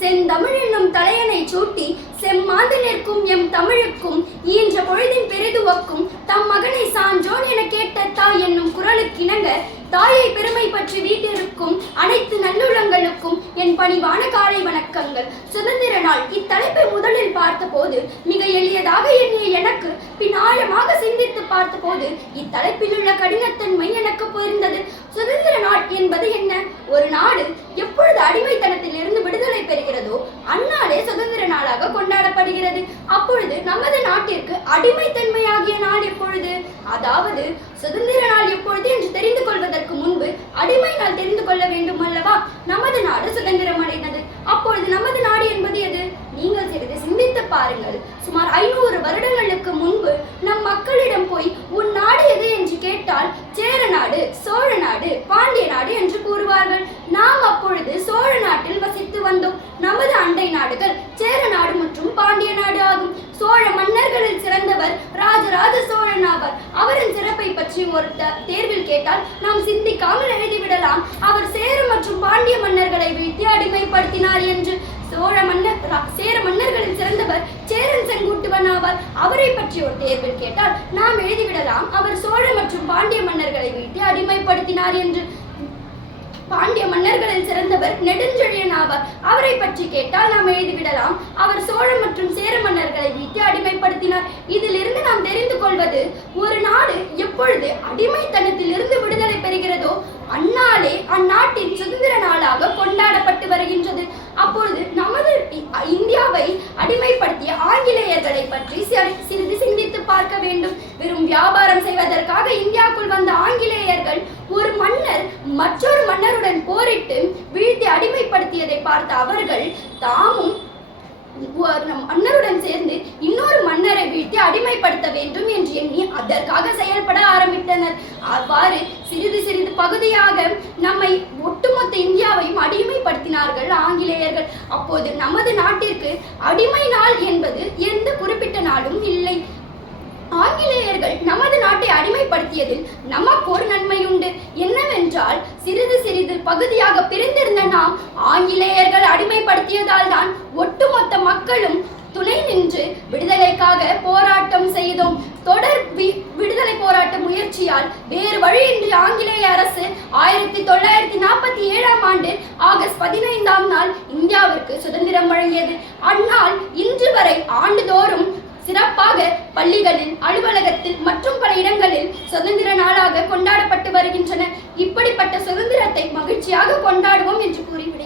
செந்தமிழ் என்னும் தலையணை சூட்டி செம்மாந்து நிற்கும் எம் தமிழுக்கும் ஈன்ற பொழுதின் பெரிதுவக்கும் தம் மகனை சான்றோன் என கேட்ட தாய் என்னும் குரலுக்கிணங்க தாயை பெருமை பற்றி வீட்டிற்கும் அனைத்து நல்லுள்ளங்களுக்கும் என் பணிவான காலை வணக்கங்கள். சுதந்திர நாள் இத்தலைப்பை முதலில் பார்த்தபோது மிக எளியதாக எண்ணிய எனக்கு பின் ஆழமாக சிந்தித்து பார்த்தபோது இத்தலைப்பில் உள்ள கடினத்தன்மை எனக்கு புரிந்தது. சுதந்திர நாள் என்பது என்ன? ஒரு நாடு எப்பொழுது அடிமைத்தனத்தில் இருந்து விடுதலை பெறுகிறதோ அந்நாளே சுதந்திர நாளாக கொண்டாடப்படுகிறது. அப்பொழுது நமது நாட்டிற்கு அடிமைத்தன்மையாகிய நாள் எப்பொழுது? அதாவது சுதந்திர நாள் எப்பொழுது என்று தெரிந்து கொள்வதற்கு முன்பு அடிமை நாள் தெரிந்து கொள்ள வேண்டும் அல்லவா? நமது நாடு சுதந்திரம் அடைந்தது. அப்பொழுது நமது நாடு என்பது எது? நீங்கள் சிறிது சிந்தித்து பாருங்கள். சுமார் 500 வருடங்களுக்கு முன்பு நம் மக்களிடம் போய் உன் நாடு எது என்று கேட்டால் சேர நாடு, சோழ நாடு, பாண்டிய நாடு என்று கூறுவார்கள். நாம் அப்பொழுது சோழ நாட்டில் வசித்து வந்தோம். நமது அண்டை நாடுகள் சேர நாடு மற்றும் பாண்டிய நாடு ஆகும். சோழ மன்னர்களில் சிறந்தவர் ராஜராஜ சோழன் ஆவார். அவரின் சிறப்பை பற்றி ஒரு தேர்வில் கேட்டால் நாம் சிந்திக்காமல் எழுதிவிடலாம், அவர் சேர மற்றும் பாண்டிய மன்னர்களை வீழ்த்தி அடிமைப்படுத்தினார் என்று. சேர மன்னர்களில் சிறந்தவர் சேரன் செங்குட்டுவன் ஆவார். அவரை பற்றி ஒரு தேர்வில் கேட்டால் நாம் எழுதிவிடலாம், அவர் சோழ மற்றும் பாண்டிய மன்னர்களை வீழ்த்தி அடிமைப்படுத்தினார் என்று. பாண்டிய மன்னர்களில் சிறந்தவர் நெடுஞ்செழியன் ஆவார். அவரை பற்றி கேட்டால் நாம் எழுதிவிடலாம், அவர் சோழ மற்றும் சேர மன்னர்களை வீழ்த்தி அடிமைப்படுத்தினார். இதிலிருந்து நாம் தெரிந்து கொள்வது, ஒரு நாடு எப்பொழுது அடிமைத்தனத்தில் இருந்து விடுதலை பெறுகிறதோ அந்நாளே அந்நாட்டின் சுதந்திர நாளாக கொண்டாடப்பட்டு வருகின்றது. அப்பொழுது நமது இந்தியாவை அடிமைப்படுத்திய ஆங்கிலேயர்களை பற்றி சிறிது சிந்தித்து பார்க்க வேண்டும். வெறும் வியாபாரம் செய்வதற்காக இந்தியாவுக்குள் வந்த ஆங்கிலேயர்கள் ஒரு மன்னர் மற்றொரு மன்னருடன் போரிட்டு வீழ்த்தி அடிமைப்படுத்தியதை பார்த்த அவர்கள் தாமும் மன்னருடன் சேர்ந்து இன்னொரு மன்னரை வீழ்த்தி அடிமைப்படுத்த வேண்டும் என்று எண்ணி அதற்காக செயல்பட ஆரம்பித்தனர். அவ்வாறு சிறிது சிறிது பகுதியாக நம்மை ஒட்டுமொத்த இந்தியாவையும் அடிமைப்படுத்தினார்கள் ஆங்கிலேயர்கள். அப்போது நமது நாட்டிற்கு அடிமை நாள் என்பது எந்த குறிப்பிட்ட நாளும் இல்லை. ஆங்கிலேயர்கள் நமது நாட்டை அடிமைப்படுத்தியதில் நமக்கு ஒரு நன்மை உண்டு. என்னவென்றால், சிறிது சிறிது பகுதியாக பிரிந்திருந்த நாம் ஆங்கிலேயர்கள் அடிமைப்படுத்தியதால் தான் ஒட்டுமொத்த மக்களும் துணை நின்று விடுதலைக்காக போராட்டம் செய்தோம். தொடர் விடுதலை போராட்ட முயற்சியால் வேறு வழியின்றி ஆங்கிலேய அரசு 1947ஆம் ஆண்டு ஆகஸ்ட் 15ஆம் நாள் இந்தியாவிற்கு சுதந்திரம் வழங்கியது. அந்நாள் இன்று வரை ஆண்டுதோறும் சிறப்பாக பள்ளிகளில், அலுவலகத்தில் மற்றும் பல இடங்களில் சுதந்திர நாளாக கொண்டாடப்பட்டு வருகின்றன. இப்படிப்பட்ட சுதந்திரத்தை மகிழ்ச்சியாக கொண்டாடுவோம் என்று கூறிவிட்டார்.